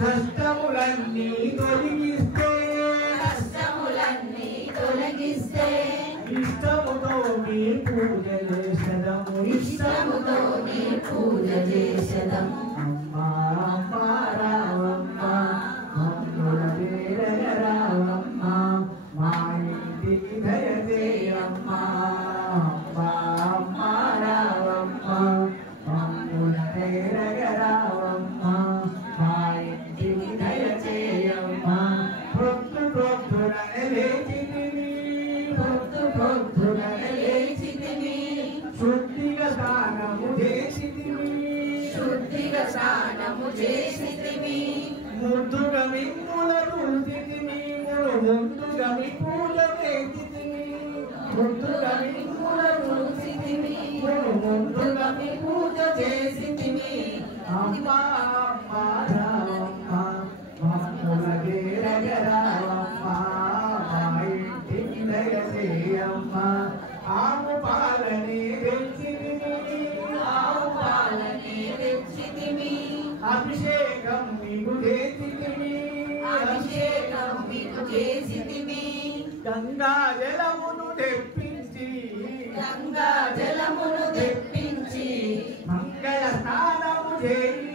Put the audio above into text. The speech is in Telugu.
కష్టములన్నీ తొలగిస్తే ఇష్టముతో మీ పూజ చేసెదము అమ్మా అమ్మా రావమ్మ మమ్ముల వేరగరావమ్మ మా ఇంటికి దయచేయమ్మ అమ్మా అమ్మా రావమ్మ మమ్ముల వేరగరావమ్మ మా ఇంటికి దయచేయమ్మ పొద్దున లేచితిమి శుద్ధిగా స్నానము చేసితిమి ముందుగా మిమ్ముల చూసితిమి ముందుగా మీ పూజ చేసితిమి ముందుగా మీ పూజ చేసితిమి అమ్మా అమ్మా రావమ్మ మమ్ముల వేరగరావమ్మ మా ఇంటికి దయచేయమ్మ ఆవు పాలనే తెచ్చితిమి అభిషేకం మీకు చేసితిమి గంగా జలమును తెప్పించి మంగళ స్నానము చేయి